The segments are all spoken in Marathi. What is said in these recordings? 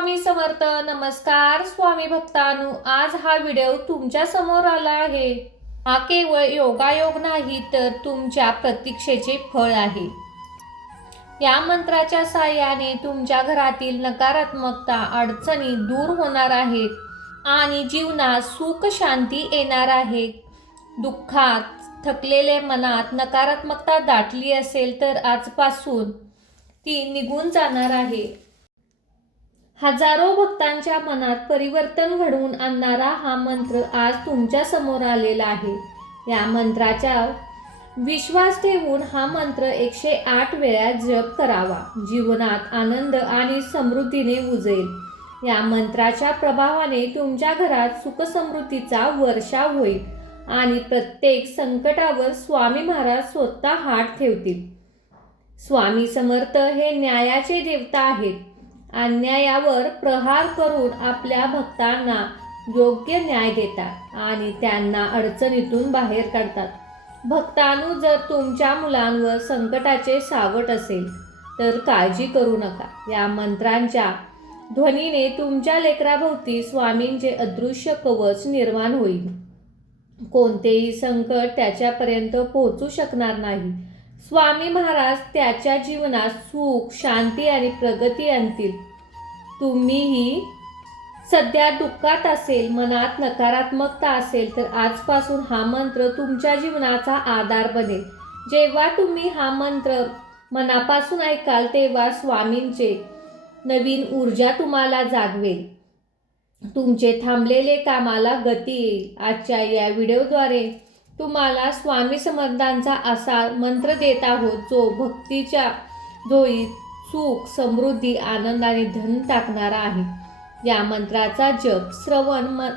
स्वामी समर्थ. नमस्कार स्वामी भक्तांनो, आज हा व्हिडिओ तुमच्या समोर आला आहे. हा केवळ योगायोग नाही तर तुमच्या प्रतीक्षेचे फळ आहे. या मंत्राच्या साहाय्याने तुमच्या घरातील नकारात्मकता, अडचणी दूर होणार आहेत आणि जीवनात सुख शांती येणार आहे. दुःखात, थकलेले मनात नकारात्मकता दाटली असेल तर आजपासून ती निघून जाणार आहे. हजारो भक्तांच्या मनात परिवर्तन घडवून आणणारा हा मंत्र आज तुमच्या समोर आलेला आहे. या मंत्राचा विश्वास ठेवून हा मंत्र 108 वेळा जप करावा. जीवनात आनंद आणि समृद्धीने उजळेल. या मंत्राच्या प्रभावाने तुमच्या घरात सुख समृद्धीचा वर्षाव होईल आणि प्रत्येक संकटावर स्वामी महाराज स्वतः हात ठेवतील. स्वामी समर्थ हे न्यायाचे देवता आहेत. अन्यायावर प्रहार करून आपल्या भक्तांना योग्य न्याय देतात आणि त्यांना अडचणीतून बाहेर काढतात. भक्तांनो, जर तुमच्या मुलांवर संकटाचे सावट असेल तर काळजी करू नका. या मंत्रांच्या ध्वनीने तुमच्या लेकराभोवती स्वामींचे अदृश्य कवच निर्माण होईल. कोणतेही संकट त्याच्यापर्यंत पोहोचू शकणार नाही. स्वामी महाराज त्याच्या जीवनात सुख, शांती आणि प्रगती आणतील. तुम्हीही सध्या दुःखात असेल, मनात नकारात्मकता असेल तर आजपासून हा मंत्र तुमच्या जीवनाचा आधार बनेल. जेव्हा तुम्ही हा मंत्र मनापासून ऐकाल तेव्हा स्वामींचे नवीन ऊर्जा तुम्हाला जागवेल. तुमचे थांबलेले कामाला गती येईल. आजच्या या व्हिडिओद्वारे तुम्हाला स्वामी समर्थांचा असा मंत्र देत आहोत जो भक्तीच्या झोळीत सुख, समृद्धी, आनंद आणि धन टाकणारा आहे. या मंत्राचा जप, श्रवण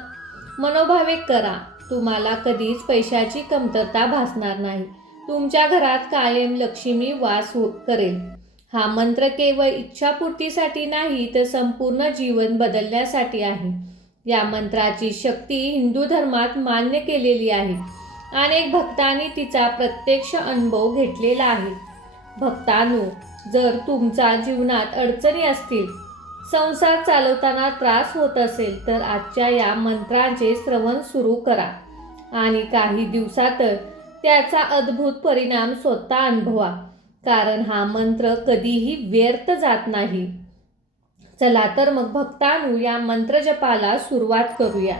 मनोभावे करा. तुम्हाला कधीच पैशाची कमतरता भासणार नाही. तुमच्या घरात कायम लक्ष्मी वास करेल. हा मंत्र केवळ इच्छापूर्तीसाठी नाही तर संपूर्ण जीवन बदलण्यासाठी आहे. या मंत्राची शक्ती हिंदू धर्मात मान्य केलेली आहे. अनेक भक्तांनी तिचा प्रत्यक्ष अनुभव घेतलेला आहे. भक्तांनो, जर तुमच्या जीवनात अडचणी असतील, संसार चालवताना त्रास होत असेल तर आजच्या या मंत्राचे श्रवण सुरू करा आणि काही दिवसातच त्याचा अद्भुत परिणाम स्वतः अनुभवा. कारण हा मंत्र कधीही व्यर्थ जात नाही. चला तर मग भक्तांनो, या मंत्र जपाला सुरुवात करूया.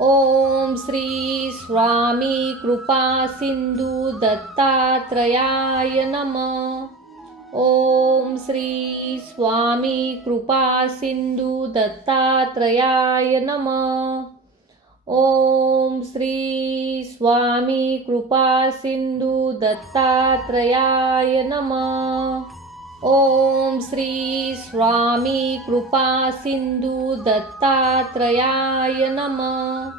ओम श्री स्वामी कृपा सिंधु दत्तात्रयाय नमः. ओम श्री स्वामी कृपा सिंधु दत्तात्रयाय नमः. ओम श्री स्वामी कृपा सिंधु दत्तात्रयाय नमः. ओम श्री स्वामी कृपा सिंधु दत्तात्रयाय नमः.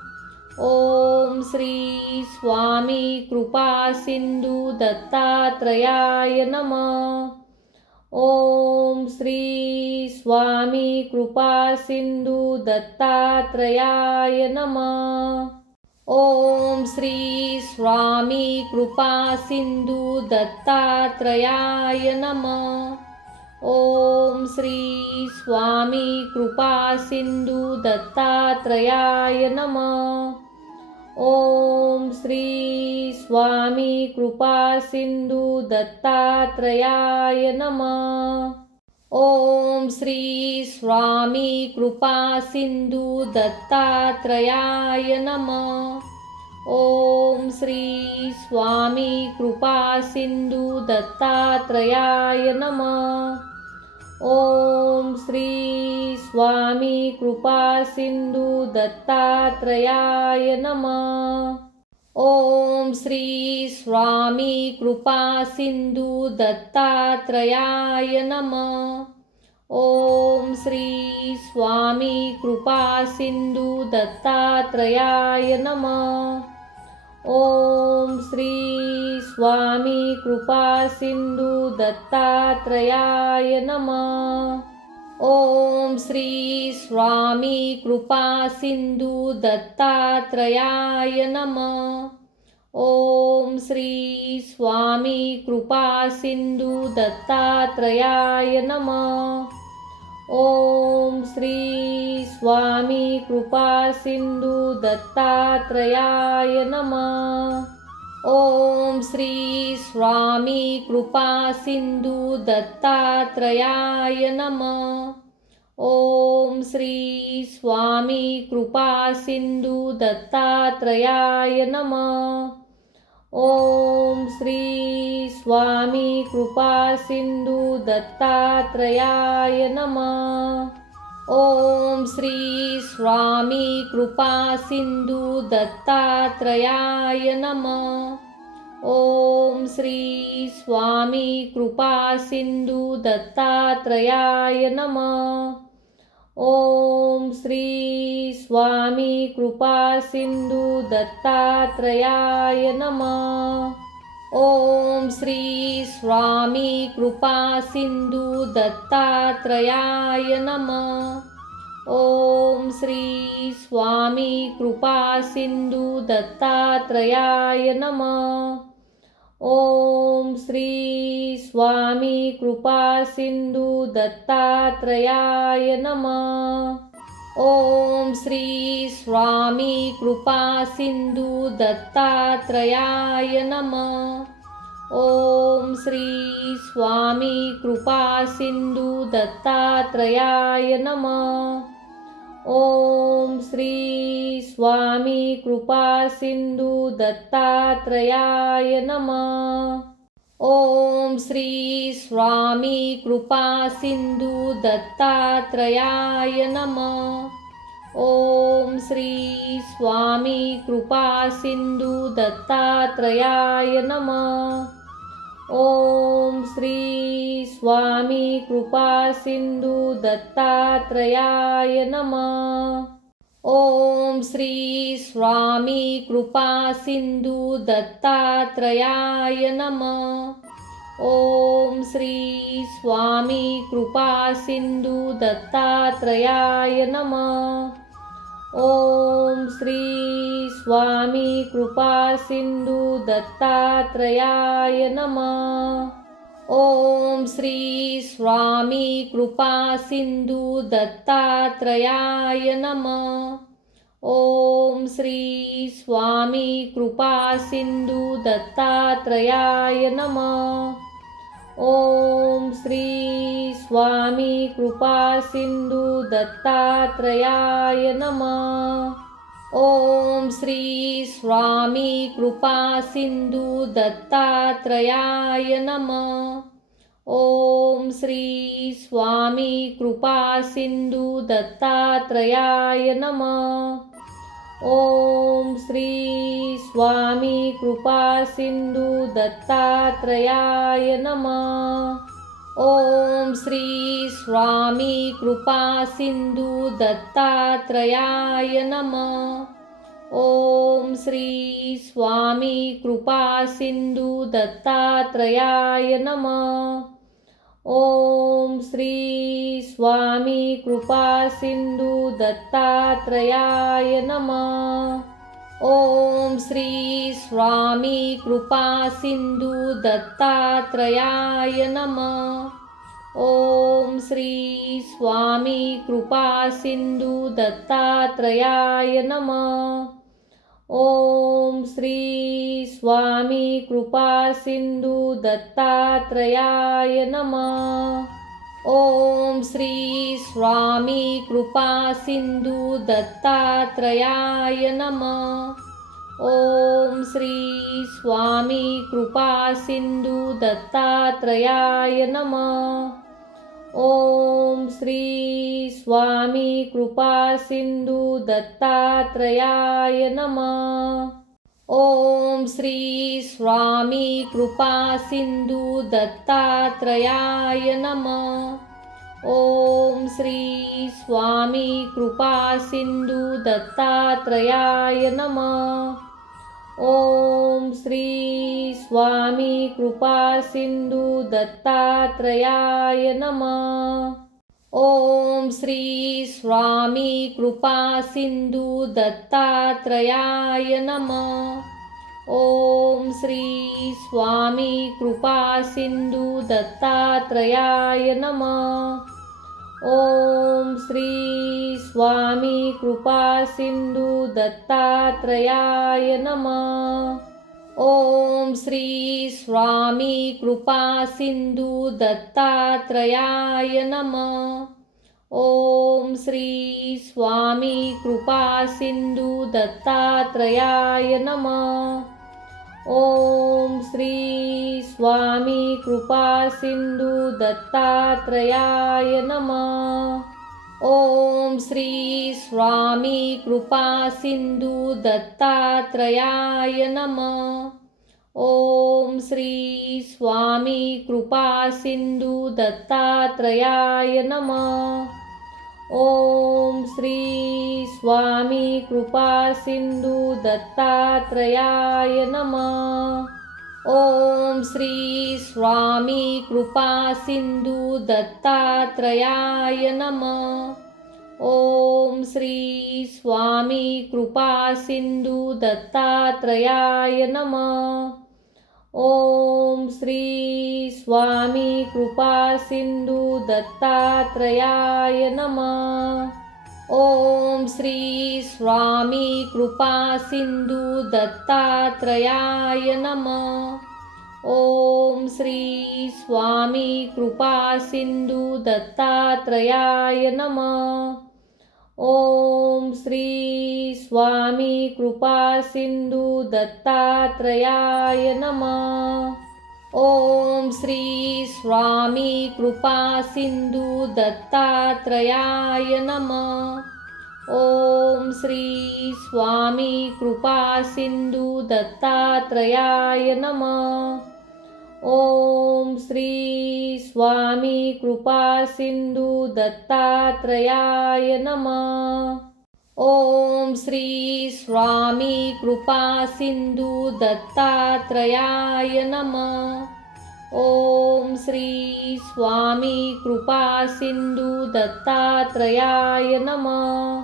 ओम श्री स्वामी कृपा सिंधु दत्तात्रयाय नमः. ओम श्री स्वामी कृपा सिंधु दत्तात्रयाय नमः. ओम श्री स्वामी कृपा सिंधु दत्तात्रयाय नमः. ओम श्री स्वामी कृपा सिंधु दत्तात्रयाय नमः. ओम श्री स्वामी कृपा सिंधु दत्तात्रयाय नमः. ओम श्री स्वामी कृपा सिंधु दत्तात्रयाय नमः. ओम श्री स्वामी कृपा सिंधु दत्तात्रयाय नमः. ओम श्री स्वामी कृपा सिंधु दत्तात्रयाय नमः. ओम श्री स्वामी कृपा सिंधु दत्तात्रयाय नमः. ओम श्री स्वामी कृपा सिंधु दत्तात्रयाय नमः. ओम श्री स्वामी कृपा सिंधु दत्तात्रयाय नमः. ओम श्री स्वामी कृपा सिंधु दत्तात्रयाय नमः. ओम श्री स्वामी कृपा सिंधू दत्तात्रयाय नमः. ओम श्री स्वामी कृपा सिंधू दत्तात्रयाय नमः. ओम श्री स्वामी कृपा सिंधू दत्तात्रयाय नमः. ओम श्री स्वामी कृपा सिंधू दत्तात्रयाय नमः. ओम श्री स्वामी कृपा सिंधू दत्तात्रयाय नमः. ओम श्री स्वामी कृपा सिंधू दत्तात्रयाय नमः. ओम श्री स्वामी कृपा सिंधू दत्तात्रयाय नमः. ओम श्री स्वामी कृपा सिंधू दत्तात्रयाय नमः. ओम श्री स्वामी कृपा सिंधू दत्तात्रयाय नमः. ओम श्री स्वामी कृपा सिंधू दत्तात्रयाय नमः. ओम श्री स्वामी कृपा सिंधू दत्तात्रयाय नमः. ओम श्री स्वामी कृपा सिंधू दत्तात्रयाय नमः. ओम श्री स्वामी कृपा सिंधू दत्तात्रयाय नमः. ओम श्री स्वामी कृपा सिंधू दत्तात्रयाय नमः. ओम श्री स्वामी कृपा सिंधू दत्तात्रयाय नमः. ओम श्री स्वामी कृपा सिंधू दत्तात्रयाय नमः. ओम श्री स्वामी कृपा सिंधू दत्तात्रयाय नमः. ओम श्री स्वामी कृपा सिंधू दत्तात्रयाय नमः. ओम श्री स्वामी कृपा सिंधू दत्तात्रयाय नमः. ओम श्री स्वामी कृपा सिंधू दत्तात्रयाय नमः. ओम श्री स्वामी कृपा सिंधू दत्तात्रयाय नमः. ओम श्री स्वामी कृपा सिंधू दत्तात्रयाय नमः. ओम श्री स्वामी कृपा सिंधू दत्तात्रयाय नमः. ओम श्री स्वामी कृपा सिंधू दत्तात्रयाय नमः. ओम श्री स्वामी कृपा सिंधू दत्तात्रयाय नमः. ओम श्री स्वामी कृपा सिंधू दत्तात्रयाय नमः. ओम श्री स्वामी कृपा सिंधू दत्तात्रयाय नमः. ओम श्री स्वामी कृपा सिंधू दत्तात्रयाय नमः. ओम श्री स्वामी कृपा सिंधू दत्तात्रयाय नमः. ओम श्री स्वामी कृपा सिंधू दत्तात्रयाय नमः. ओम श्री स्वामी कृपा सिंधू दत्तात्रयाय नमः. ओम श्री स्वामी कृपा सिंधू दत्तात्रयाय नमः. ओम श्री स्वामी कृपा सिंधू दत्तात्रयाय नमः. ओम श्री स्वामी कृपा सिंधू दत्तात्रयाय नमः. ओम श्री स्वामी कृपा सिंधू दत्तात्रयाय नमः. ओम श्री स्वामी कृपा सिंधू दत्तात्रयाय नमः. ओम श्री स्वामी कृपा सिंधू दत्तात्रयाय नमः. ओम श्री स्वामी कृपा सिंधू दत्तात्रयाय नमः. ओम श्री स्वामी कृपा सिंधू दत्तात्रयाय नमः. ओम श्री स्वामी कृपा सिंधू दत्तात्रयाय नमः। ओम श्री स्वामी कृपा सिंधू दत्तात्रयाय नमः। ओम श्री स्वामी कृपा सिंधू दत्तात्रयाय नमः। ओम श्री स्वामी कृपा सिंधू दत्तात्रयाय नमः। ओम श्री स्वामी कृपा सिंधू दत्तात्रयाय नमः। ओम श्री स्वामी कृपा सिंधू दत्तात्रयाय नमः। ओम श्री स्वामी कृपा सिंधू दत्तात्रयाय नमः। ओम श्री स्वामी कृपा सिंधू दत्तात्रयाय नमः। ओम श्री स्वामी कृपा सिंधू दत्तात्रयाय नमः। ओम श्री स्वामी कृपा सिंधू दत्तात्रयाय नमः। ओम श्री स्वामी कृपा सिंधू दत्तात्रयाय नमः। ओम श्री स्वामी कृपा सिंधू दत्तात्रयाय नमः। ओम श्री स्वामी कृपा सिंधू दत्तात्रयाय नमः। ओम श्री स्वामी कृपा सिंधू दत्तात्रयाय नमः। ओम श्री स्वामी कृपा सिंधू दत्तात्रयाय नमः। ओम श्री स्वामी कृपा सिंधू दत्तात्रयाय नमः। ओम श्री स्वामी कृपा सिंधू दत्तात्रयाय नमः। ओम श्री स्वामी कृपा सिंधू दत्तात्रयाय नमः। ओम श्री स्वामी कृपा सिंधू दत्तात्रयाय नमः।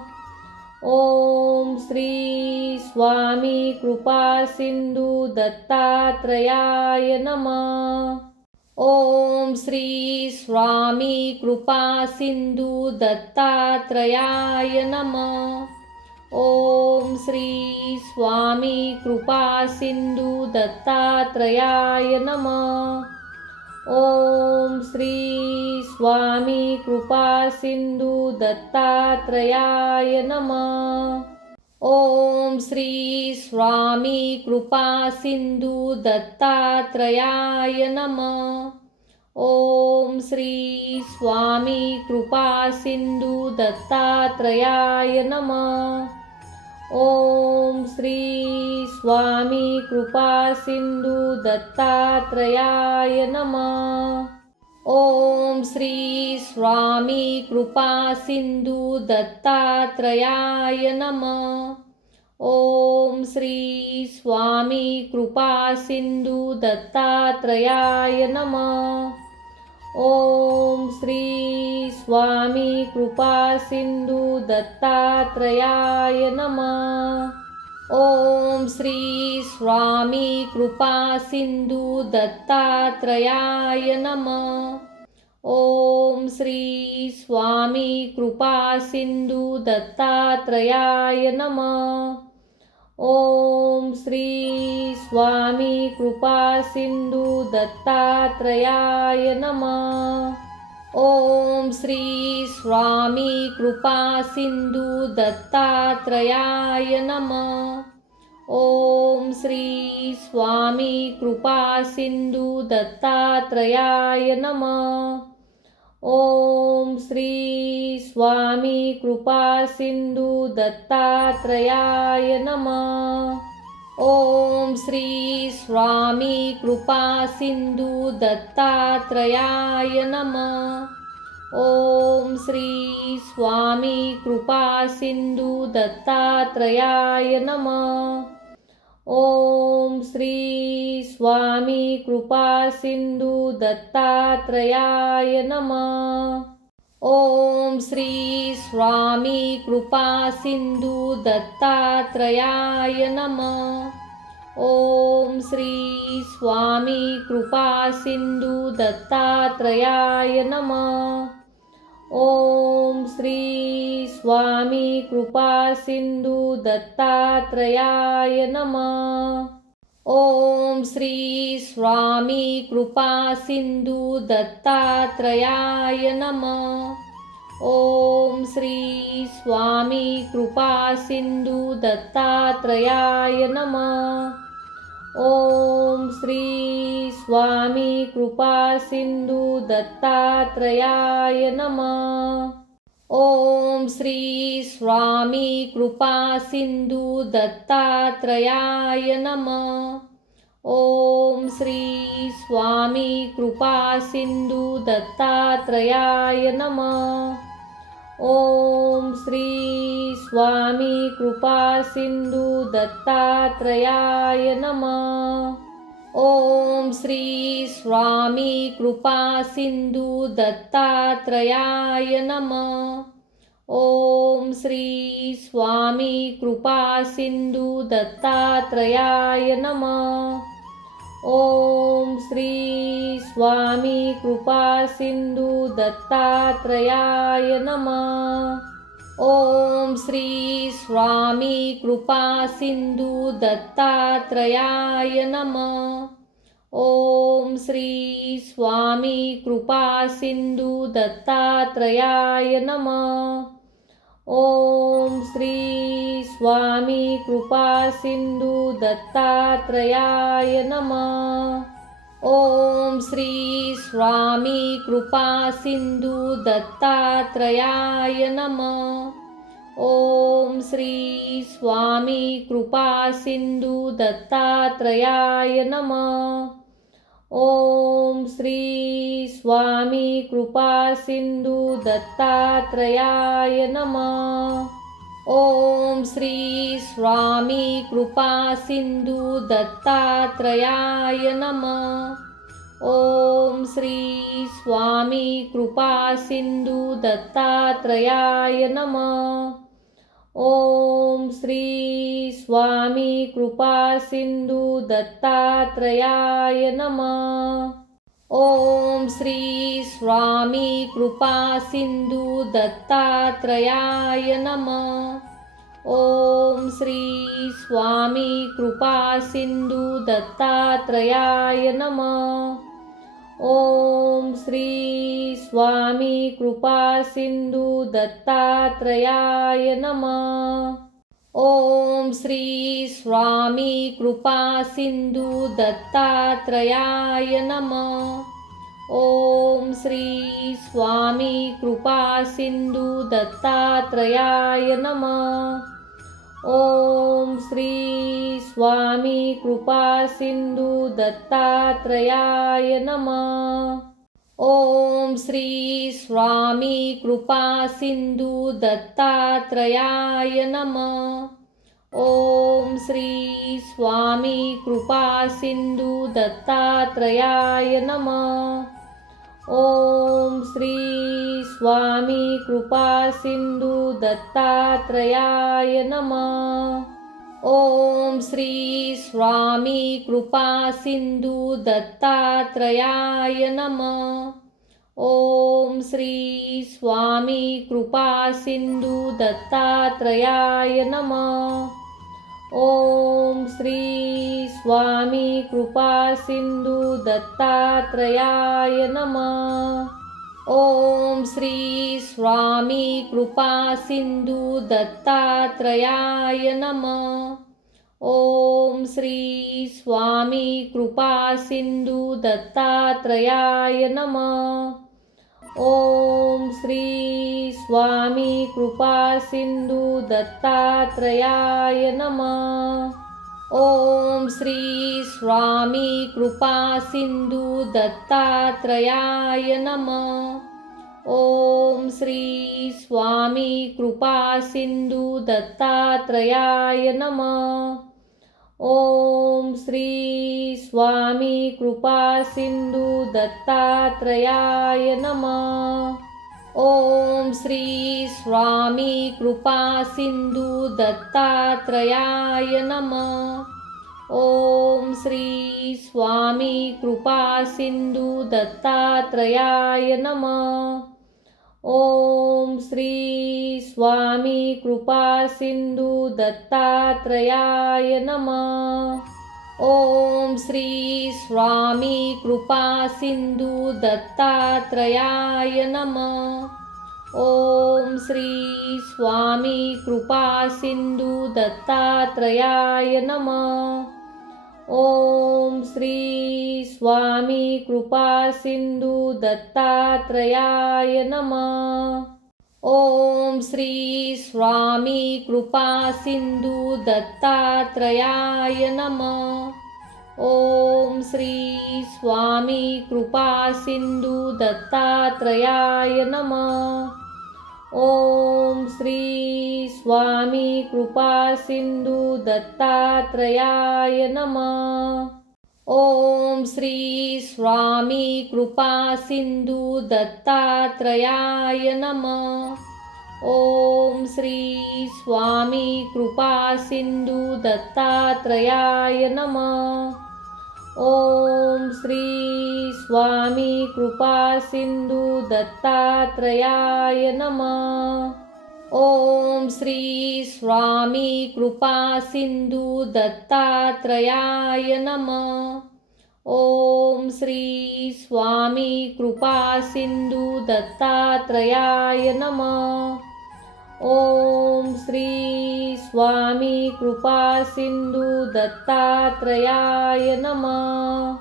ओम श्री स्वामी कृपा सिंधू दत्तात्रयाय नमः। ओम श्री स्वामी कृपा सिंधू दत्तात्रयाय नमः। ओम श्री स्वामी कृपा सिंधू दत्तात्रयाय नमः। ओम श्री स्वामी कृपा सिंधू दत्तात्रयाय नमः। ओम श्री स्वामी कृपा सिंधू दत्तात्रयाय नमः। ओम श्री स्वामी कृपा सिंधू दत्तात्रयाय नमः। ओम श्री स्वामी कृपा सिंधू दत्तात्रयाय नमः। ओम श्री स्वामी कृपा सिंधू दत्तात्रयाय नमः। ओम श्री स्वामी कृपा सिंधू दत्तात्रयाय नमः। ओम श्री स्वामी कृपा सिंधू दत्तात्रयाय नमः। ओम श्री स्वामी कृपा सिंधू दत्तात्रयाय नमः। ओम श्री स्वामी कृपा सिंधू दत्तात्रयाय नमः। ओम श्री स्वामी कृपा सिंधू दत्तात्रयाय नमः। ओम श्री स्वामी कृपा सिंधू दत्तात्रयाय नमः। ओम श्री स्वामी कृपा सिंधू दत्तात्रयाय नमः। ओम श्री स्वामी कृपा सिंधू दत्तात्रयाय नमः। ओम श्री स्वामी कृपा सिंधू दत्तात्रयाय नमः। ओम श्री स्वामी कृपा सिंधू दत्तात्रयाय नमः। ओम श्री स्वामी कृपा सिंधू दत्तात्रयाय नमः। ओम श्री स्वामी कृपा सिंधू दत्तात्रयाय नमः। ओम श्री स्वामी कृपा सिंधु दत्तात्रयाय नमः. ओम श्री स्वामी कृपा सिंधु दत्तात्रयाय नमः. ओम श्री स्वामी कृपा सिंधु दत्तात्रयाय नमः. ओम श्री स्वामी कृपा सिंधु दत्तात्रयाय नमः. ओम श्री स्वामी कृपा सिंधु दत्तात्रयाय नमः. ओम श्री स्वामी कृपा सिंधु दत्तात्रयाय नमः. ओम श्री स्वामी कृपा सिंधु दत्तात्रयाय नमः. ओम श्री स्वामी कृपा सिंधु दत्तात्रयाय नमः. ओम श्री स्वामी कृपा सिंधु दत्तात्रयाय नमः. ओम श्री स्वामी कृपा सिंधु दत्तात्रयाय नमः. ओम श्री स्वामी कृपा सिंधु दत्तात्रयाय नमः. ओम श्री स्वामी कृपा सिंधु दत्तात्रयाय नमः. ओम श्री स्वामी कृपा सिंधु दत्तात्रयाय नमः. ओम श्री स्वामी कृपा सिंधु दत्तात्रयाय नमः. ओम श्री स्वामी कृपा सिंधु दत्तात्रयाय नमः. ओम श्री स्वामी कृपा सिंधु दत्तात्रयाय नमः. ओम श्री स्वामी कृपा सिंधु दत्तात्रयाय नमः. ओम श्री स्वामी कृपा सिंधु दत्तात्रयाय नमः. ओम श्री स्वामी कृपा सिंधु दत्तात्रयाय नमः. ओम श्री स्वामी कृपा सिंधु दत्तात्रयाय नमः. ओम श्री स्वामी कृपा सिंधु दत्तात्रयाय नमः. ओम श्री स्वामी कृपा सिंधु दत्तात्रयाय नमः. ओम श्री स्वामी कृपा सिंधु दत्तात्रयाय नमः. ओम श्री स्वामी कृपा सिंधु दत्तात्रयाय नमः. ओम श्री स्वामी कृपा सिंधु दत्तात्रयाय नमः. ओम श्री स्वामी कृपा सिंधु दत्तात्रयाय नमः. ओम श्री स्वामी कृपा सिंधु दत्तात्रयाय नमः. ओम श्री स्वामी कृपा सिंधु दत्तात्रयाय नमः. ओम श्री स्वामी कृपा सिंधु दत्तात्रयाय नमः. ओम श्री स्वामी कृपा सिंधु दत्तात्रयाय नमः. ओम श्री स्वामी कृपा सिंधु दत्तात्रयाय नमः. ओम श्री स्वामी कृपा सिंधु दत्तात्रयाय नमः. ओम श्री स्वामी कृपा सिंधु दत्तात्रयाय नमः. ओम श्री स्वामी कृपा सिंधु दत्तात्रयाय नमः. ओम श्री स्वामी कृपा सिंधु दत्तात्रयाय नमः. ओम श्री स्वामी कृपा सिंधु दत्तात्रयाय नमः. ओम श्री स्वामी कृपा सिंधु दत्तात्रयाय नमः. ओम श्री स्वामी कृपा सिंधु दत्तात्रयाय नमः. ओम श्री स्वामी कृपा सिंधु दत्तात्रयाय नमः. ओम श्री स्वामी कृपा सिंधू दत्तात्रयाय नमः. ओम श्री स्वामी कृपा सिंधू दत्तात्रयाय नमः. ओम श्री स्वामी कृपा सिंधू दत्तात्रयाय नमः. ओम श्री स्वामी कृपा सिंधू दत्तात्रयाय नमः. ओम श्री स्वामी कृपा सिंधू दत्तात्रयाय नमः. ओम श्री स्वामी कृपा सिंधू दत्तात्रयाय नमः. ओम श्री स्वामी कृपा सिंधू दत्तात्रयाय नमः. ओम श्री स्वामी कृपा सिंधू दत्तात्रयाय नमः. ओम श्री स्वामी कृपा सिंधू दत्तात्रयाय नमः. ओम श्री स्वामी कृपा सिंधू दत्तात्रयाय नमः. ओम श्री स्वामी कृपा सिंधू दत्तात्रयाय नमः. ओम श्री स्वामी कृपा सिंधू दत्तात्रयाय नमः. ओम श्री स्वामी कृपा सिंधू दत्तात्रयाय नमः. ओम श्री स्वामी कृपा सिंधू दत्तात्रयाय नमः.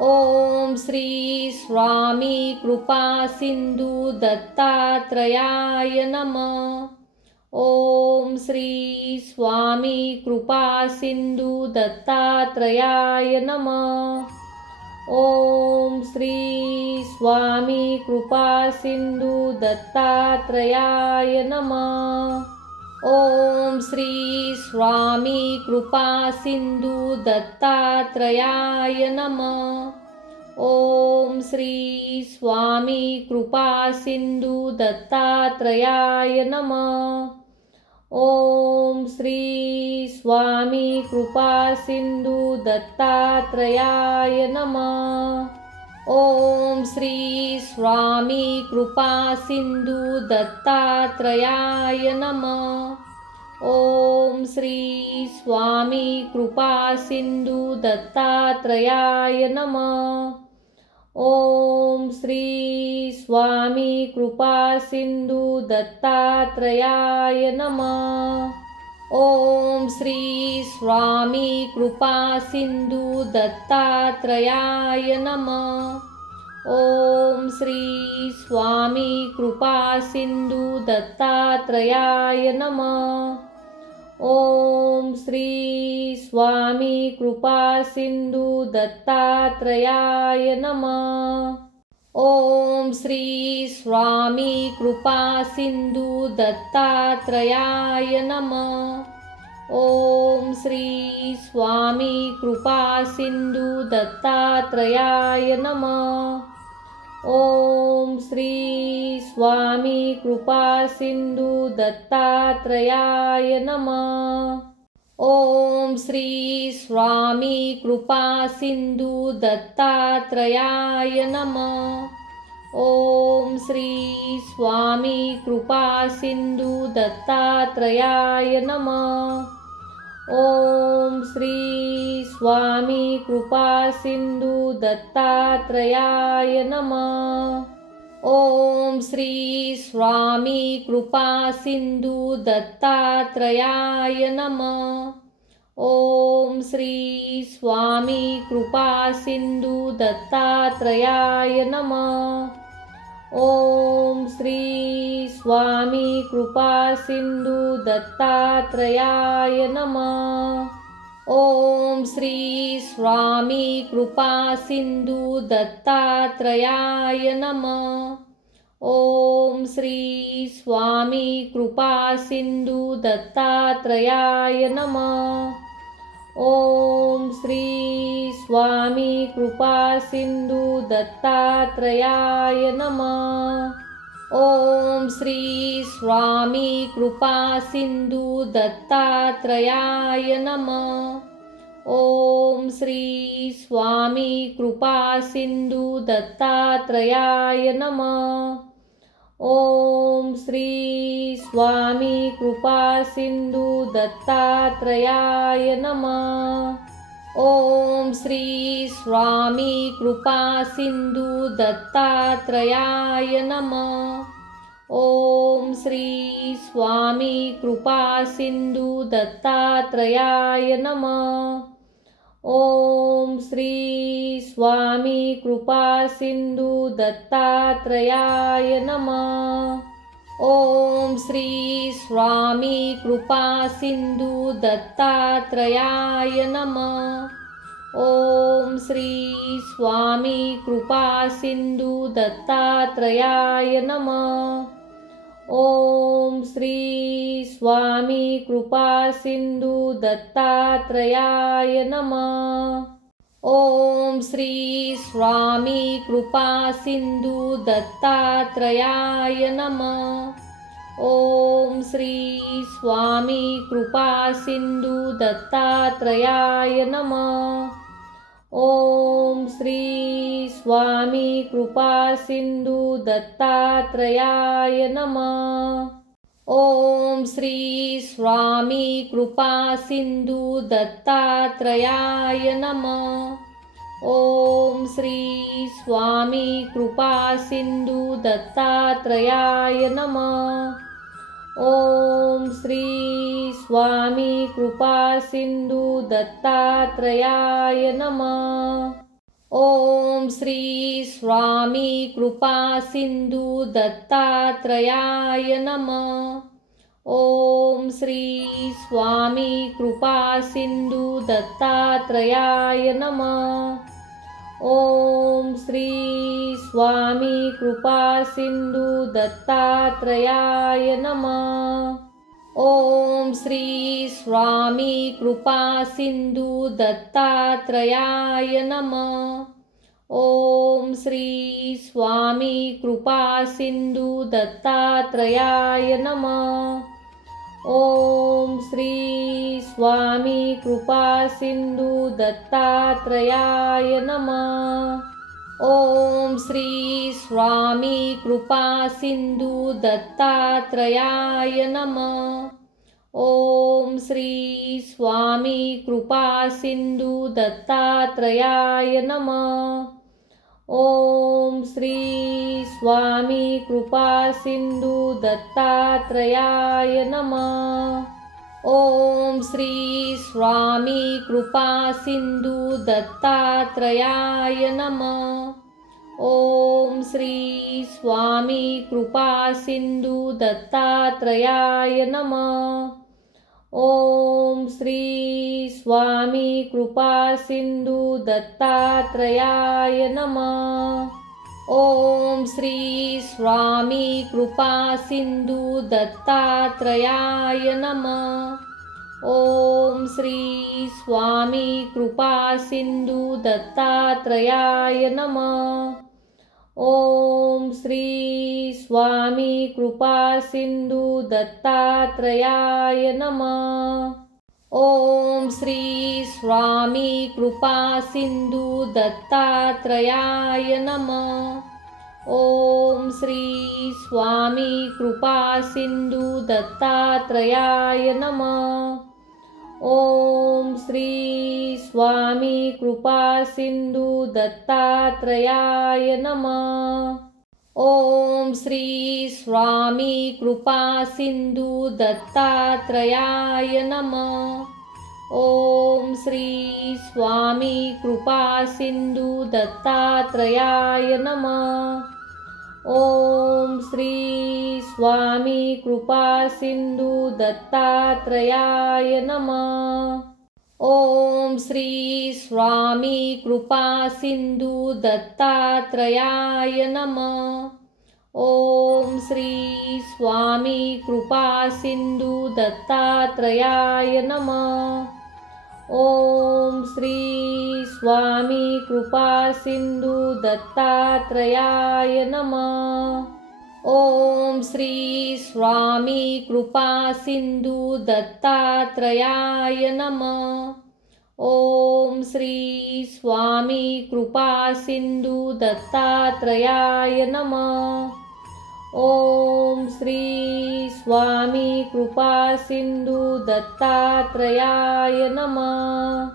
ओम श्री स्वामी कृपा सिंधू दत्तात्रयाय नमः. ओम श्री स्वामी कृपा सिंधू दत्तात्रयाय नमः. ओम श्री स्वामी कृपा सिंधू दत्तात्रयाय नमः. ओम श्री स्वामी कृपा सिंधू दत्तात्रयाय नमः. ओम श्री स्वामी कृपा सिंधू दत्तात्रयाय नमः. ओम श्री स्वामी कृपा सिंधू दत्तात्रयाय नमः. ओम श्री स्वामी कृपा सिंधू दत्तात्रयाय नमः. ओम श्री स्वामी कृपा सिंधू दत्तात्रयाय नमः. ओम श्री स्वामी कृपा सिंधू दत्तात्रयाय नमः. ओम श्री स्वामी कृपा सिंधू दत्तात्रयाय नमः. ओम श्री स्वामी कृपा सिंधू दत्तात्रयाय नमः. ओम श्री स्वामी कृपा सिंधू दत्तात्रयाय नमः. ओम श्री स्वामी कृपा सिंधू दत्तात्रयाय नमः. ओम श्री स्वामी कृपा सिंधू दत्तात्रयाय नमः. ओम श्री स्वामी कृपा सिंधू दत्तात्रयाय नमः. ओम श्री स्वामी कृपा सिंधू दत्तात्रयाय नमः. ओम श्री स्वामी कृपा सिंधू दत्तात्रयाय नमः. ओम श्री स्वामी कृपा सिंधू दत्तात्रयाय नमः. ओम श्री स्वामी कृपा सिंधू दत्तात्रयाय नमः. ओम श्री स्वामी कृपा सिंधू दत्तात्रयाय नमः. ओम श्री स्वामी कृपा सिंधू दत्तात्रयाय नमः. ओम श्री स्वामी कृपा सिंधू दत्तात्रयाय नमः. ओम श्री स्वामी कृपा सिंधू दत्तात्रयाय नमः. ओम श्री स्वामी कृपा सिंधू दत्तात्रयाय नमः. ओम श्री स्वामी कृपा सिंधू दत्तात्रयाय नमः. ओम श्री स्वामी कृपा सिंधु दत्तात्रयाय नमः. ओम श्री स्वामी कृपा सिंधु दत्तात्रयाय नमः. ओम श्री स्वामी कृपा सिंधु दत्तात्रयाय नमः. ओम श्री स्वामी कृपा सिंधु दत्तात्रयाय नमः. ओम श्री स्वामी कृपा सिंधु दत्तात्रयाय नमः. ओम श्री स्वामी कृपा सिंधु दत्तात्रयाय नमः. ओम श्री स्वामी कृपा सिंधु दत्तात्रयाय नमः. ओम श्री स्वामी कृपा सिंधु दत्तात्रयाय नमः. ओम श्री स्वामी कृपा सिंधु दत्तात्रयाय नमः. ओम श्री स्वामी कृपा सिंधु दत्तात्रयाय नमः. ओम श्री स्वामी कृपा सिंधु दत्तात्रयाय नमः. ओम श्री स्वामी कृपा सिंधु दत्तात्रयाय नमः. ओम श्री स्वामी कृपा सिंधु दत्तात्रयाय नमः. ओम श्री स्वामी कृपा सिंधु दत्तात्रयाय नमः. ओम श्री स्वामी कृपा सिंधु दत्तात्रयाय नमः. ओम श्री स्वामी कृपा सिंधु दत्तात्रयाय नमः. ओम श्री स्वामी कृपा सिंधु दत्तात्रयाय नमः. ओम श्री स्वामी कृपा सिंधु दत्तात्रयाय नमः. ओम श्री स्वामी कृपा सिंधु दत्तात्रयाय नमः. ओम श्री स्वामी कृपा सिंधु दत्तात्रयाय नमः. ओम श्री स्वामी कृपा सिंधु दत्तात्रयाय नमः. ओम श्री स्वामी कृपा सिंधु दत्तात्रयाय नमः. ओम श्री स्वामी कृपा सिंधु दत्तात्रयाय नमः. ओम श्री स्वामी कृपा सिंधु दत्तात्रयाय नमः. ओम श्री स्वामी कृपा सिंधु दत्तात्रयाय नमः. ओम श्री स्वामी कृपा सिंधु दत्तात्रयाय नमः. ओम श्री स्वामी कृपा सिंधु दत्तात्रयाय नमः. ओम श्री स्वामी कृपा सिंधु दत्तात्रयाय नमः. ओम श्री स्वामी कृपा सिंधु दत्तात्रयाय नमः. ओम श्री स्वामी कृपा सिंधु दत्तात्रयाय नमः. ओम श्री स्वामी कृपा सिंधु दत्तात्रयाय नमः. ओम श्री स्वामी कृपा सिंधु दत्तात्रयाय नमः. ओम श्री स्वामी कृपा सिंधु दत्तात्रयाय नमः. ओम श्री स्वामी कृपा सिंधु दत्तात्रयाय नमः. ओम श्री स्वामी कृपा सिंधु दत्तात्रयाय नमः. ओम श्री स्वामी कृपा सिंधु दत्तात्रयाय नमः. ओम श्री स्वामी कृपा सिंधु दत्तात्रयाय नमः. ओम श्री स्वामी कृपा सिंधु दत्तात्रयाय नमः. ओम श्री स्वामी कृपा सिंधु दत्तात्रयाय नमः. ओम श्री स्वामी कृपा सिंधु दत्तात्रयाय नमः. ओम श्री स्वामी कृपा सिंधु दत्तात्रयाय नमः.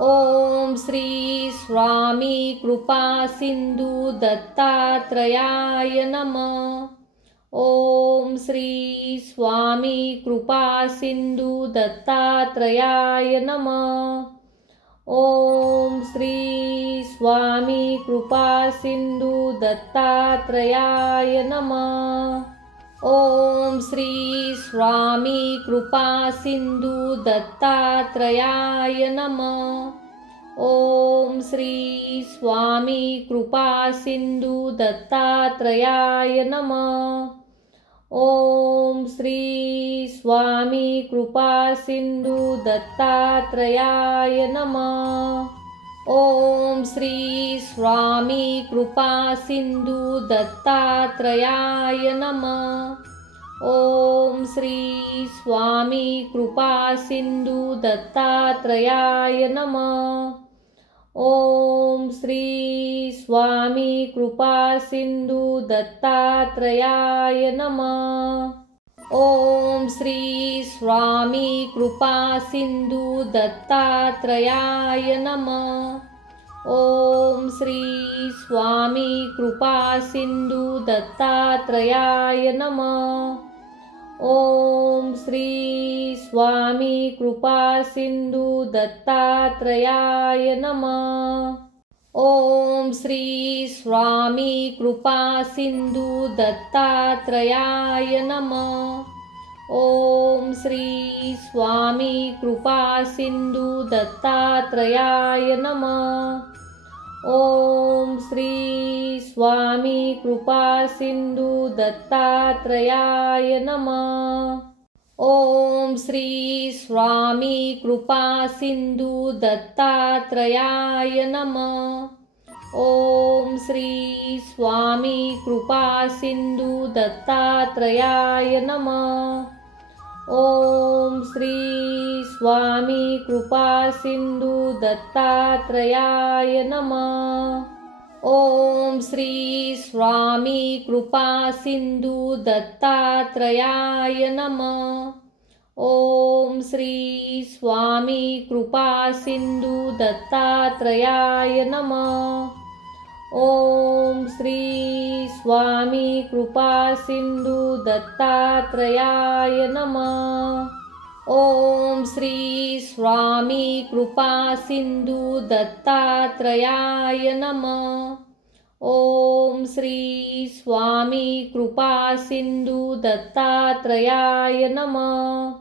ओम श्री स्वामी कृपा सिंधु दत्तात्रयाय नमः. ओम श्री स्वामी कृपा सिंधु दत्तात्रयाय नमः. ओम श्री स्वामी कृपा सिंधु दत्तात्रयाय नमः. ओम श्री स्वामी कृपा सिंधु दत्तात्रयाय नमः. ओम श्री स्वामी कृपा सिंधु दत्तात्रयाय नमः. ओम श्री स्वामी कृपा सिंधु दत्तात्रयाय नमः. ओम श्री स्वामी कृपा सिंधु दत्तात्रयाय नमः. ओम श्री स्वामी कृपा सिंधु दत्तात्रयाय नमः. ओम श्री स्वामी कृपा सिंधु दत्तात्रयाय नमः. ओम श्री स्वामी कृपा सिंधु दत्तात्रयाय नमः. ओम श्री स्वामी कृपा सिंधु दत्तात्रयाय नमः. ओम श्री स्वामी कृपा सिंधु दत्तात्रयाय नमः. ओम श्री स्वामी कृपा सिंधु दत्तात्रयाय नमः. ओम श्री स्वामी कृपा सिंधु दत्तात्रयाय नमः. ओम श्री स्वामी कृपा सिंधु दत्तात्रयाय नमः. ओम श्री स्वामी कृपा सिंधु दत्तात्रयाय नमः. ओम श्री स्वामी कृपा सिंधु दत्तात्रयाय नमः. ओम श्री स्वामी कृपा सिंधु दत्तात्रयाय नमः. ओम श्री स्वामी कृपा सिंधु दत्तात्रयाय नमः. ओम श्री स्वामी कृपा सिंधु दत्तात्रयाय नमः. ओम श्री स्वामी कृपा सिंधु दत्तात्रयाय नमः. ओम श्री स्वामी कृपा सिंधु दत्तात्रयाय नमः. ओम श्री स्वामी कृपा सिंधु दत्तात्रयाय नमः.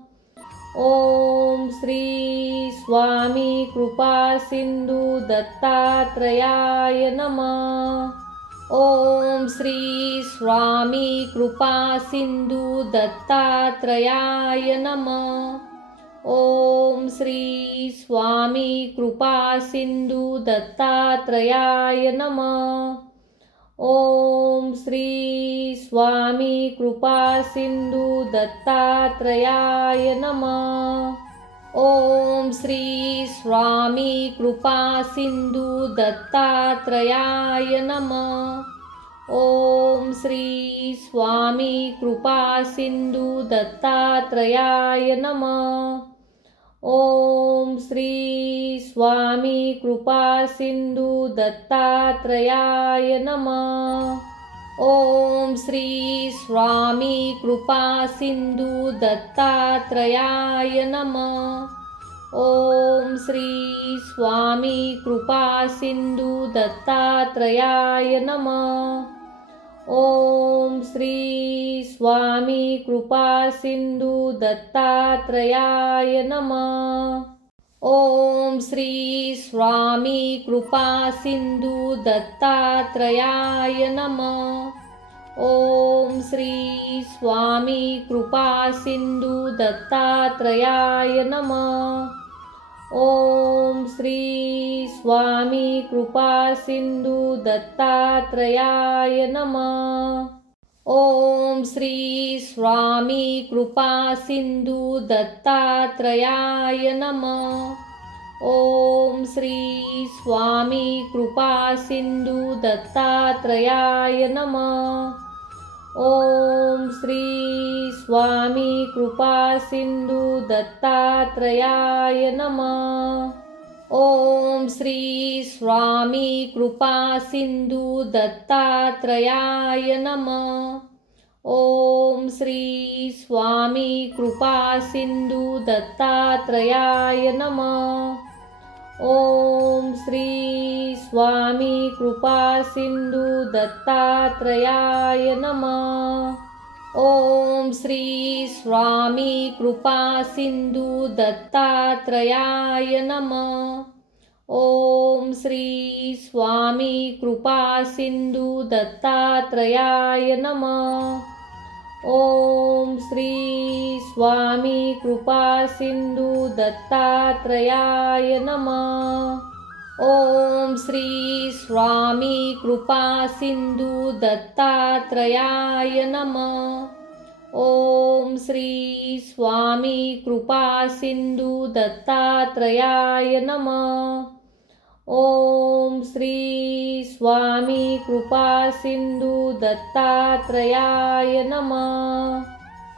ओम श्री स्वामी कृपा सिंधु दत्तात्रयाय नमः. ओम श्री स्वामी कृपा सिंधु दत्तात्रयाय नमः. ओम श्री स्वामी कृपा सिंधु दत्तात्रयाय नमः. ओम श्री स्वामी कृपा सिंधु दत्तात्रयाय नमः. ओम श्री स्वामी कृपा सिंधु दत्तात्रयाय नमः. ओम श्री स्वामी कृपा सिंधु दत्तात्रयाय नमः. ओम श्री स्वामी कृपा सिंधु दत्तात्रयाय नमः. ओम श्री स्वामी कृपा सिंधु दत्तात्रयाय नमः. ओम श्री स्वामी कृपा सिंधु दत्तात्रयाय नमः. ओम श्री स्वामी कृपा सिंधु दत्तात्रयाय नमः. ओम श्री स्वामी कृपा सिंधु दत्तात्रयाय नमः. ओम श्री स्वामी कृपा सिंधु दत्तात्रयाय नमः. ओम श्री स्वामी कृपा सिंधु दत्तात्रयाय नमः. ओम श्री स्वामी कृपा सिंधु दत्तात्रयाय नमः. ओम श्री स्वामी कृपा सिंधु दत्तात्रयाय नमः. ओम श्री स्वामी कृपा सिंधु दत्तात्रयाय नमः. ओम श्री स्वामी कृपा सिंधु दत्तात्रयाय नमः. ओम श्री स्वामी कृपा सिंधु दत्तात्रयाय नमः. ओम श्री स्वामी कृपा सिंधु दत्तात्रयाय नमः. ओम श्री स्वामी कृपा सिंधु दत्तात्रयाय नमः. ओम श्री स्वामी कृपा सिंधु दत्तात्रयाय नमः. ओम श्री स्वामी कृपा सिंधु दत्तात्रयाय नमः. ओम श्री स्वामी कृपा सिंधु दत्तात्रयाय नमः. ओम श्री स्वामी कृपा सिंधु दत्तात्रयाय नमः. ओम श्री स्वामी कृपा सिंधु दत्तात्रयाय नमः.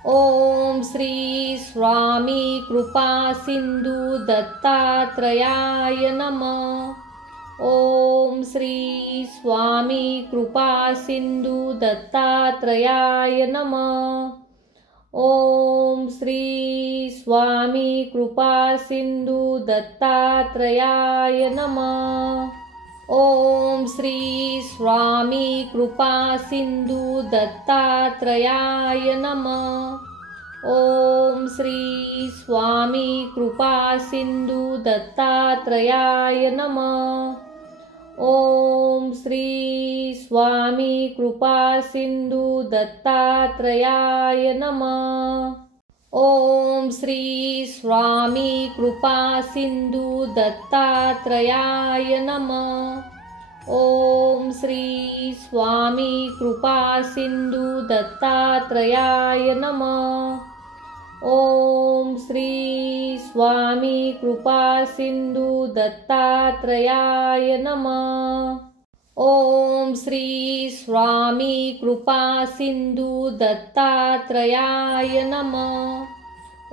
ओम श्री स्वामी कृपा सिंधु दत्तात्रयाय नमः. ओम श्री स्वामी कृपा सिंधु दत्तात्रयाय नमः. ओम श्री स्वामी कृपा सिंधु दत्तात्रयाय नमः. ओम श्री स्वामी कृपा सिंधु दत्तात्रयाय नमः. ओम श्री स्वामी कृपा सिंधु दत्तात्रयाय नमः. ओम श्री स्वामी कृपा सिंधु दत्तात्रयाय नमः. ओम श्री स्वामी कृपा सिंधु दत्तात्रयाय नमः. ओम श्री स्वामी कृपा सिंधु दत्तात्रयाय नमः. ओम श्री स्वामी कृपा सिंधु दत्तात्रयाय नमः. ओम श्री स्वामी कृपा सिंधु दत्तात्रयाय नमः.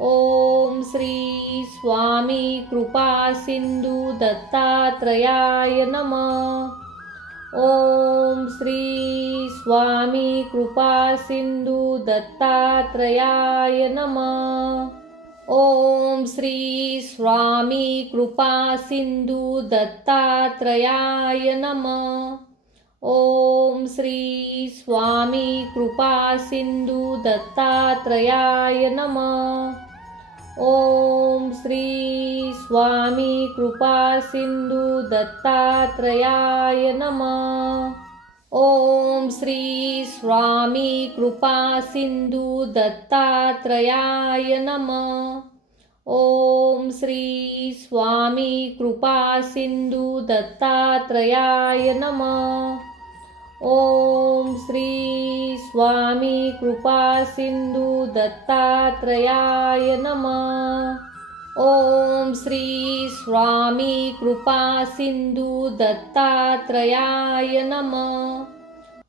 ओम श्री स्वामी कृपा सिंधु दत्तात्रयाय नमः. ओम श्री स्वामी कृपा सिंधु दत्तात्रयाय नमः. ओम श्री स्वामी कृपा सिंधु दत्तात्रयाय नमः. ओम श्री स्वामी कृपा सिंधु दत्तात्रयाय नमः. ओम श्री स्वामी कृपा सिंधु दत्तात्रयाय नमः. ओम श्री स्वामी कृपा सिंधु दत्तात्रयाय नमः. ओम श्री स्वामी कृपा सिंधु दत्तात्रयाय नमः. ओम श्री स्वामी कृपा सिंधु दत्तात्रयाय नमः. ओम श्री स्वामी कृपा सिंधु दत्तात्रयाय नमः.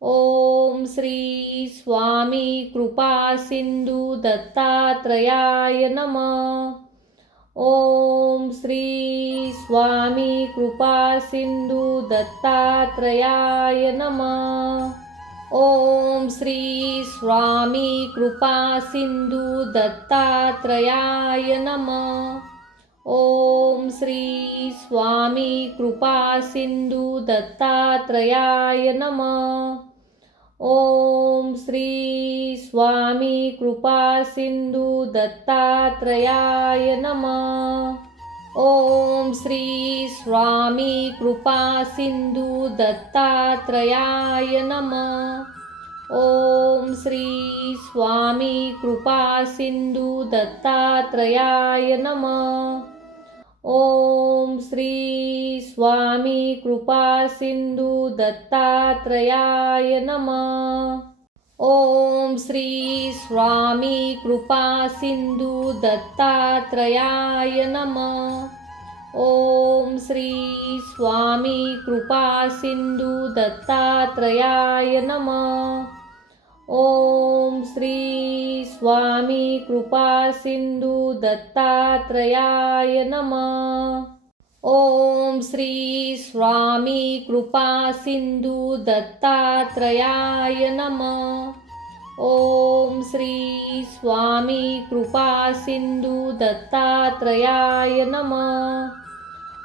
ओम श्री स्वामी कृपा सिंधु दत्तात्रयाय नमः. ओम श्री स्वामी कृपा सिंधु दत्तात्रयाय नमः. ओम श्री स्वामी कृपा सिंधु दत्तात्रयाय नमः. ओम श्री स्वामी कृपा सिंधु दत्तात्रयाय नमः. ओम श्री स्वामी कृपा सिंधु दत्तात्रयाय नमः. ओम श्री स्वामी कृपा सिंधु दत्तात्रयाय नमः. ओम श्री स्वामी कृपा सिंधु दत्तात्रयाय नमः. ओम श्री स्वामी कृपा सिंधु दत्तात्रयाय नमः. ओम श्री स्वामी कृपा सिंधु दत्तात्रयाय नमः. ओम श्री स्वामी कृपा सिंधू दत्तात्रयाय नमः. ओम श्री स्वामी कृपा सिंधू दत्तात्रयाय नमः. ओम श्री स्वामी कृपा सिंधू दत्तात्रयाय नमः. ओम श्री स्वामी कृपा सिंधू दत्तात्रयाय नमः.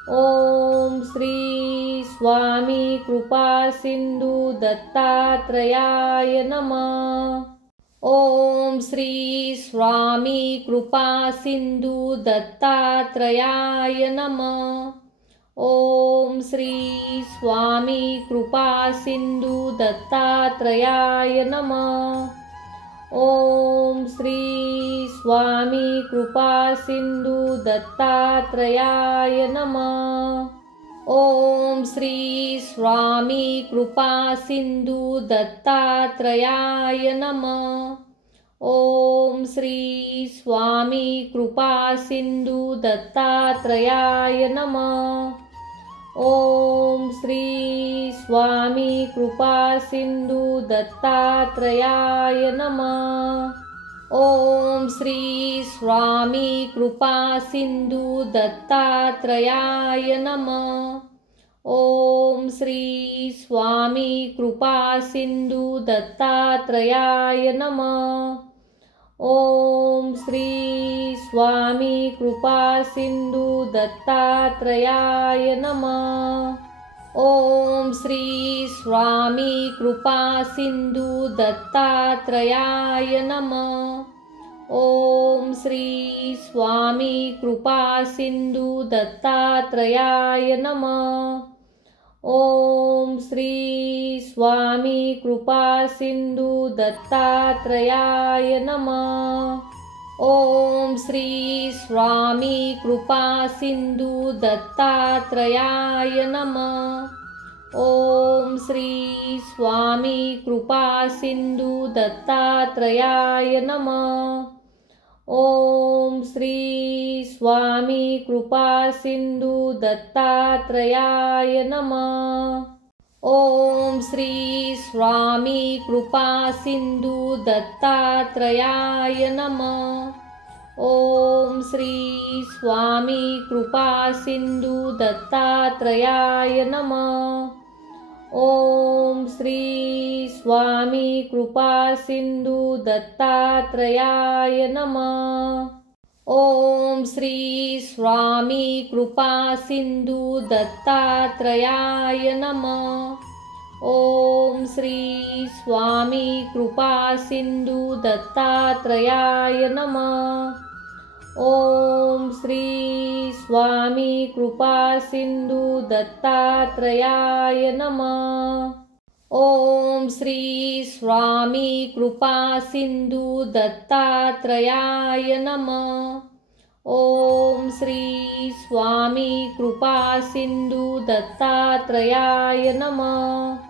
ओम श्री स्वामी कृपा सिंधू दत्तात्रयाय नमः. ओम श्री स्वामी कृपा सिंधू दत्तात्रयाय नमः. ओम श्री स्वामी कृपा सिंधू दत्तात्रयाय नमः. ओम श्री स्वामी कृपा सिंधू दत्तात्रयाय नमः. ओम श्री स्वामी कृपा सिंधू दत्तात्रयाय नमः. ओम श्री स्वामी कृपा सिंधू दत्तात्रयाय नमः. ओम श्री स्वामी कृपा सिंधू दत्तात्रयाय नमः. ओम श्री स्वामी कृपा सिंधू दत्तात्रयाय नमः. ओम श्री स्वामी कृपा सिंधू दत्तात्रयाय नमः. ओम श्री स्वामी कृपा सिंधू दत्तात्रयाय नमः. ओम श्री स्वामी कृपा सिंधू दत्तात्रयाय नमः. ओम श्री स्वामी कृपा सिंधू दत्तात्रयाय नमः. ओम श्री स्वामी कृपा सिंधू दत्तात्रयाय नमः. ओम श्री स्वामी कृपा सिंधू दत्तात्रयाय नमः. ओम श्री स्वामी कृपा सिंधू दत्तात्रयाय नमः. ओम श्री स्वामी कृपा सिंधू दत्तात्रयाय नमः. ओम श्री स्वामी कृपा सिंधू दत्तात्रयाय नमः. ओम श्री स्वामी कृपा सिंधू दत्तात्रयाय नमः. ओम श्री स्वामी कृपा सिंधू दत्तात्रयाय नमः. ओम श्री स्वामी कृपा सिंधू दत्तात्रयाय नमः. ओम श्री स्वामी कृपा सिंधू दत्तात्रयाय नमः. ओम श्री स्वामी कृपा सिंधू दत्तात्रयाय नमः. ओम श्री स्वामी कृपा सिंधू दत्तात्रयाय नमः. ओम श्री स्वामी कृपा सिंधू दत्तात्रयाय नमः.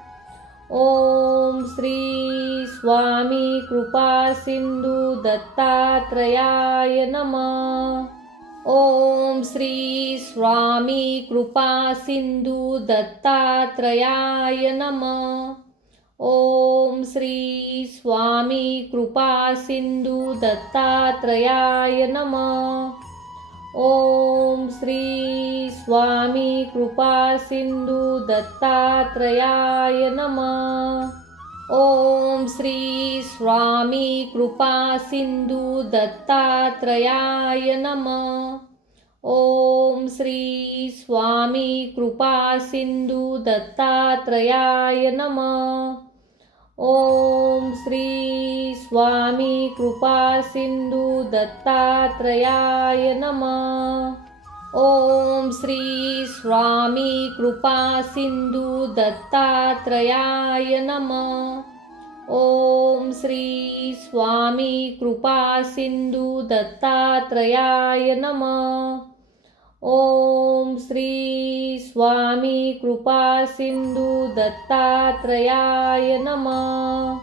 ओम श्री स्वामी कृपा सिंधू दत्तात्रयाय नमः. ओम श्री स्वामी कृपा सिंधू दत्तात्रयाय नमः. ओम श्री स्वामी कृपा सिंधू दत्तात्रयाय नमः. ओम श्री स्वामी कृपा सिंधू दत्तात्रयाय नमः. ओम श्री स्वामी कृपा सिंधू दत्तात्रयाय नमः. ओम श्री स्वामी कृपा सिंधू दत्तात्रयाय नमः. ओम श्री स्वामी कृपा सिंधू दत्तात्रयाय नमः. ओम श्री स्वामी कृपा सिंधू दत्तात्रयाय नमः. ओम श्री स्वामी कृपा सिंधू दत्तात्रयाय नमः. ओम श्री स्वामी कृपा सिंधू दत्तात्रयाय नमः.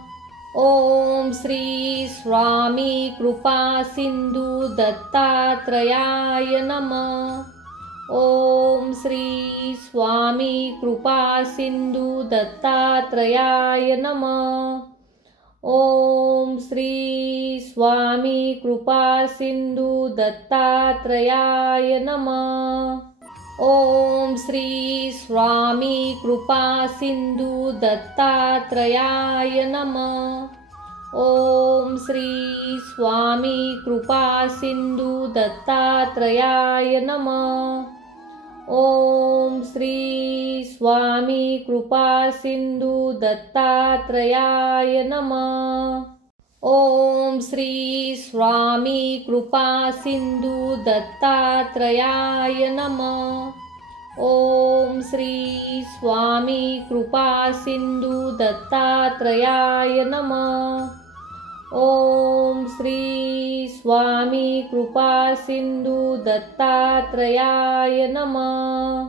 ओम श्री स्वामी कृपा सिंधू दत्तात्रयाय नमः. ओम श्री स्वामी कृपा सिंधु दत्तात्रयाय नमः. ओम श्री स्वामी कृपा सिंधु दत्तात्रयाय नमः. ओम श्री स्वामी कृपा सिंधु दत्तात्रयाय नमः. ओम श्री स्वामी कृपा सिंधु दत्तात्रयाय नमः. ओम श्री स्वामी कृपा सिंधु दत्तात्रयाय नमः. ओम श्री स्वामी कृपा सिंधु दत्तात्रयाय नमः. ओम श्री स्वामी कृपा सिंधु दत्तात्रयाय नमः. ओम श्री स्वामी कृपा सिंधु दत्तात्रयाय नमः.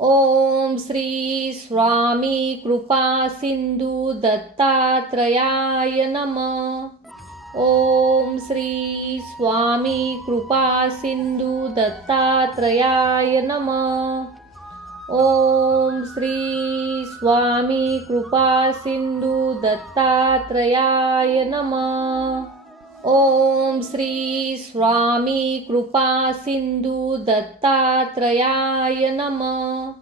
ओम श्री स्वामी कृपा सिंधु दत्तात्रयाय नमः. ओम श्री स्वामी कृपा सिंधु दत्तात्रयाय नमः. ओम श्री स्वामी कृपा सिंधु दत्तात्रयाय नमः. ओम श्री स्वामी कृपा सिंधु दत्तात्रयाय नमः.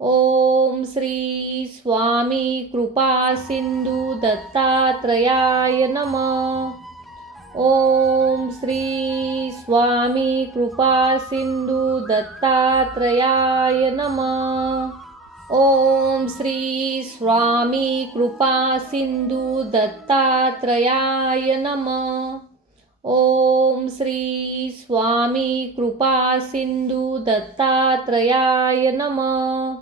ओम श्री स्वामी कृपा सिंधु दत्तात्रयाय नमः. ओम श्री स्वामी कृपा सिंधु दत्तात्रयाय नमः. ओम श्री स्वामी कृपा सिंधु दत्तात्रयाय नमः. ओम श्री स्वामी कृपा सिंधु दत्तात्रयाय नमः.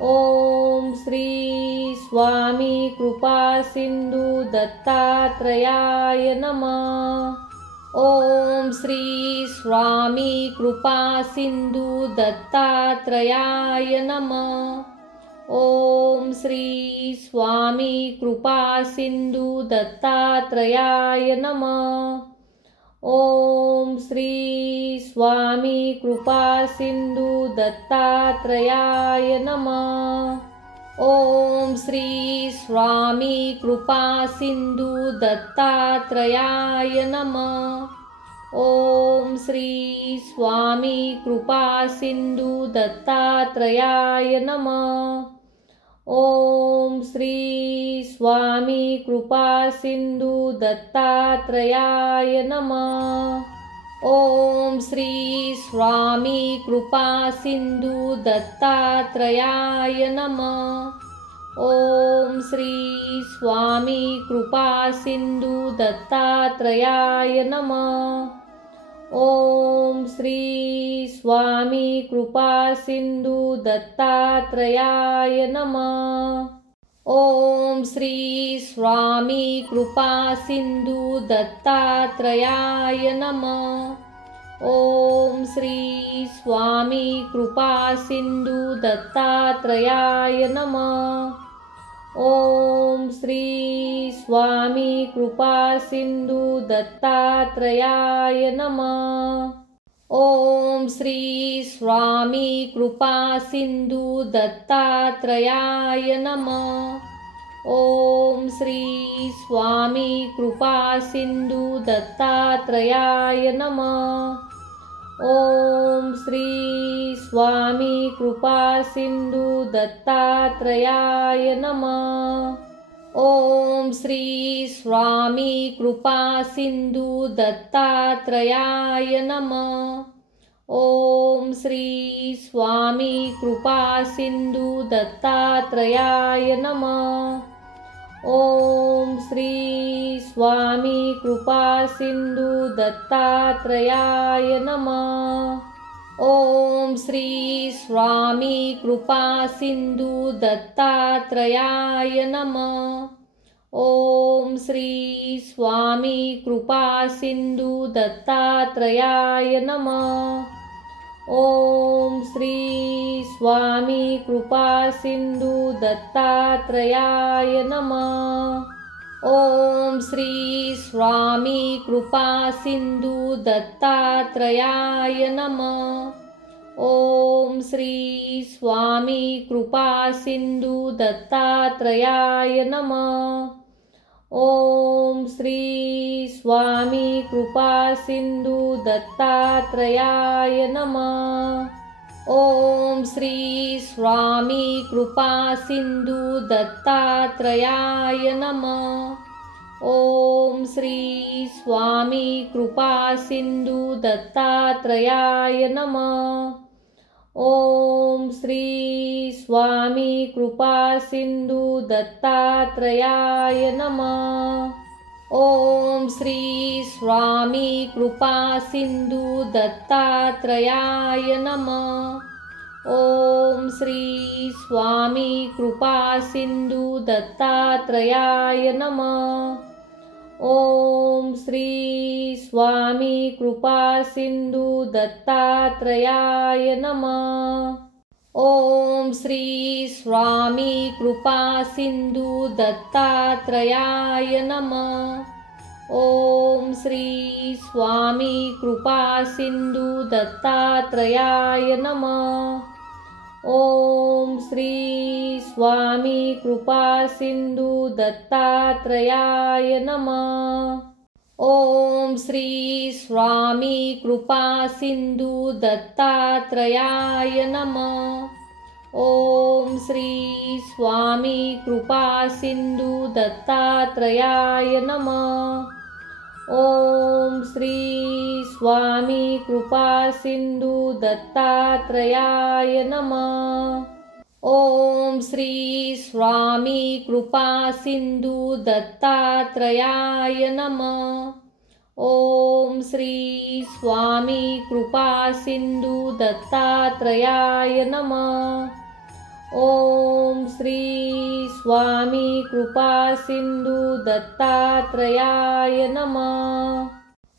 ओम श्री स्वामी कृपा सिंधु दत्तात्रयाय नमः. ओम श्री स्वामी कृपा सिंधु दत्तात्रयाय नमः. ओम श्री स्वामी कृपा सिंधु दत्तात्रयाय नमः. ओम श्री स्वामी कृपा सिंधु दत्तात्रयाय नमः. ओम श्री स्वामी कृपा सिंधु दत्तात्रयाय नमः. ओम श्री स्वामी कृपा सिंधु दत्तात्रयाय नमः. ओम श्री स्वामी कृपा सिंधु दत्तात्रयाय नमः. ओम श्री स्वामी कृपा सिंधु दत्तात्रयाय नमः. ओम श्री स्वामी कृपा सिंधु दत्तात्रयाय नमः. ओम श्री स्वामी कृपा सिंधु दत्तात्रयाय नमः. ओम श्री स्वामी कृपा सिंधु दत्तात्रयाय नमः. ओम श्री स्वामी कृपा सिंधु दत्तात्रयाय नमः. ओम श्री स्वामी कृपा सिंधु दत्तात्रयाय नमः. ओम श्री स्वामी कृपा सिंधु दत्तात्रयाय नमः. ओम श्री स्वामी कृपा सिंधु दत्तात्रयाय नमः. ओम श्री स्वामी कृपा सिंधु दत्तात्रयाय नमः. ओम श्री स्वामी कृपा सिंधु दत्तात्रयाय नमः. ओम श्री स्वामी कृपा सिंधु दत्तात्रयाय नमः. ओम श्री स्वामी कृपा सिंधु दत्तात्रयाय नमः. ओम श्री स्वामी कृपा सिंधु दत्तात्रयाय नमः. ओम श्री स्वामी कृपा सिंधु दत्तात्रयाय नमः. ओम श्री स्वामी कृपा सिंधु दत्तात्रयाय नमः. ओम श्री स्वामी कृपा सिंधु दत्तात्रयाय नमः. ओम श्री स्वामी कृपा सिंधु दत्तात्रयाय नमः. ओम श्री स्वामी कृपा सिंधु दत्तात्रयाय नमः. ओम श्री स्वामी कृपा सिंधु दत्तात्रयाय नमः. ओम श्री स्वामी कृपा सिंधु दत्तात्रयाय नमः. ओम श्री स्वामी कृपा सिंधु दत्तात्रयाय नमः. ओम श्री स्वामी कृपा सिंधु दत्तात्रयाय नमः. ओम श्री स्वामी कृपा सिंधु दत्तात्रयाय नमः. ओम श्री स्वामी कृपा सिंधु दत्तात्रयाय नमः. ओम श्री स्वामी कृपा सिंधु दत्तात्रयाय नमः. ओम श्री स्वामी कृपा सिंधु दत्तात्रयाय नमः. ओम श्री स्वामी कृपा सिंधु दत्तात्रयाय नमः. ओम श्री स्वामी कृपा सिंधु दत्तात्रयाय नमः. ओम श्री स्वामी कृपा सिंधु दत्तात्रयाय नमः. ओम श्री स्वामी कृपा सिंधु दत्तात्रयाय नमः. ओम श्री स्वामी कृपा सिंधु दत्तात्रयाय नमः. ओम श्री स्वामी कृपा सिंधु दत्तात्रयाय नमः. ओम श्री स्वामी कृपा सिंधु दत्तात्रयाय नमः.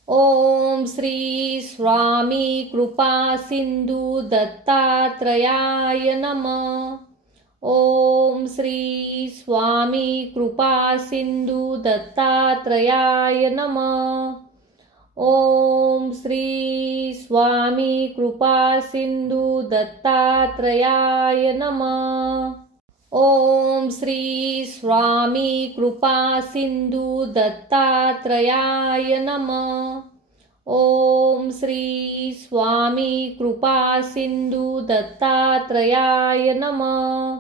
ओम श्री स्वामी कृपा सिंधु दत्तात्रयाय नमः. ओम श्री स्वामी कृपा सिंधु दत्तात्रयाय नमः. ओम श्री स्वामी कृपा सिंधु दत्तात्रयाय नमः. ओम श्री स्वामी कृपा सिंधु दत्तात्रयाय नमः. ओम श्री स्वामी कृपा सिंधु दत्तात्रयाय नमः.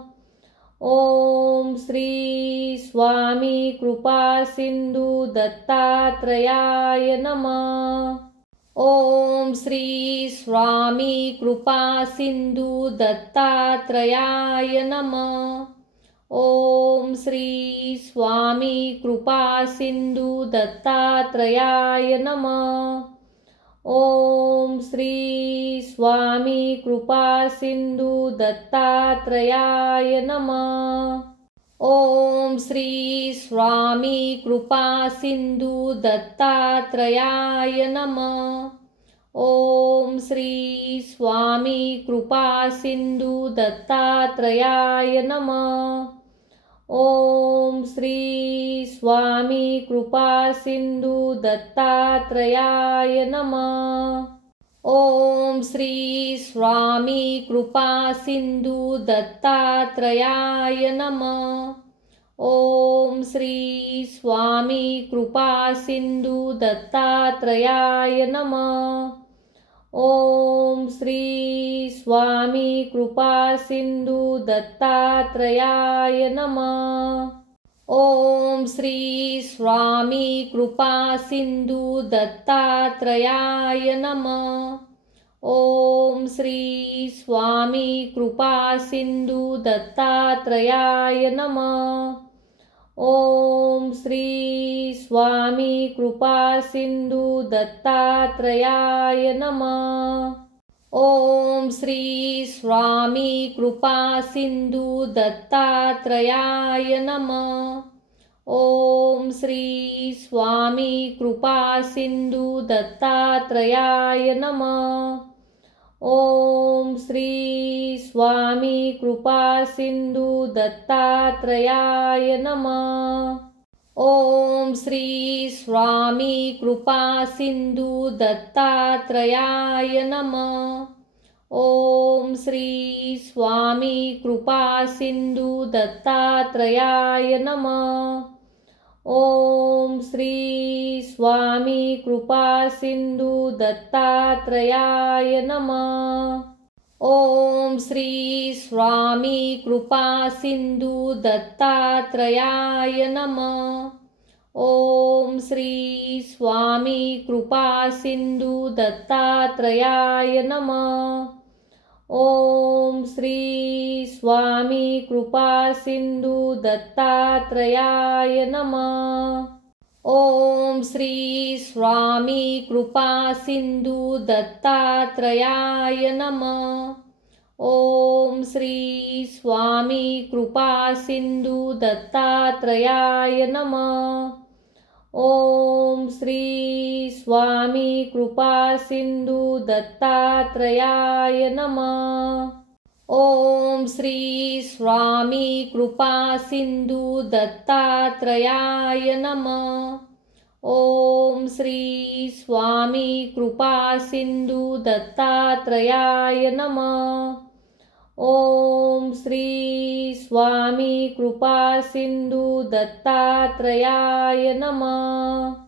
ओम श्री स्वामी कृपा सिंधु दत्तात्रयाय नमः. ओम श्री स्वामी कृपा सिंधु दत्तात्रयाय नमः. ओम श्री स्वामी कृपा सिंधु दत्तात्रयाय नमः. ओम श्री स्वामी कृपा सिंधु दत्तात्रयाय नमः. ओम श्री स्वामी कृपा सिंधु दत्तात्रयाय नमः. ओम श्री स्वामी कृपा सिंधु दत्तात्रयाय नमः. ओम श्री स्वामी कृपा सिंधु दत्तात्रयाय नमः. ओम श्री स्वामी कृपा सिंधु दत्तात्रयाय नमः. ओम श्री स्वामी कृपा सिंधु दत्तात्रयाय नमः. ओम श्री स्वामी कृपा सिंधु दत्तात्रयाय नमः. ओम श्री स्वामी कृपा सिंधु दत्तात्रयाय नमः. ओम श्री स्वामी कृपा सिंधु दत्तात्रयाय नमः. ओम श्री स्वामी कृपा सिंधु दत्तात्रयाय नमः. ओम श्री स्वामी कृपा सिंधु दत्तात्रयाय नमः. ओम श्री स्वामी कृपा सिंधु दत्तात्रयाय नमः. ओम श्री स्वामी कृपा सिंधु दत्तात्रयाय नमः. ओम श्री स्वामी कृपा सिंधु दत्तात्रयाय नमः. ओम श्री स्वामी कृपा सिंधु दत्तात्रयाय नमः. ओम श्री स्वामी कृपा सिंधु दत्तात्रयाय नमः. ओम श्री स्वामी कृपा सिंधु दत्तात्रयाय नमः. ओम श्री स्वामी कृपा सिंधु दत्तात्रयाय नमः. ओम श्री स्वामी कृपा सिंधु दत्तात्रयाय नमः. ओम श्री स्वामी कृपा सिंधु दत्तात्रयाय नमः. ओम श्री स्वामी कृपा सिंधु दत्तात्रयाय नमः. ओम श्री स्वामी कृपा सिंधु दत्तात्रयाय नमः. ओम श्री स्वामी कृपा सिंधु दत्तात्रयाय नमः. ओम श्री स्वामी कृपा सिंधु दत्तात्रयाय नमः. ओम श्री स्वामी कृपा सिंधु दत्तात्रयाय नमः.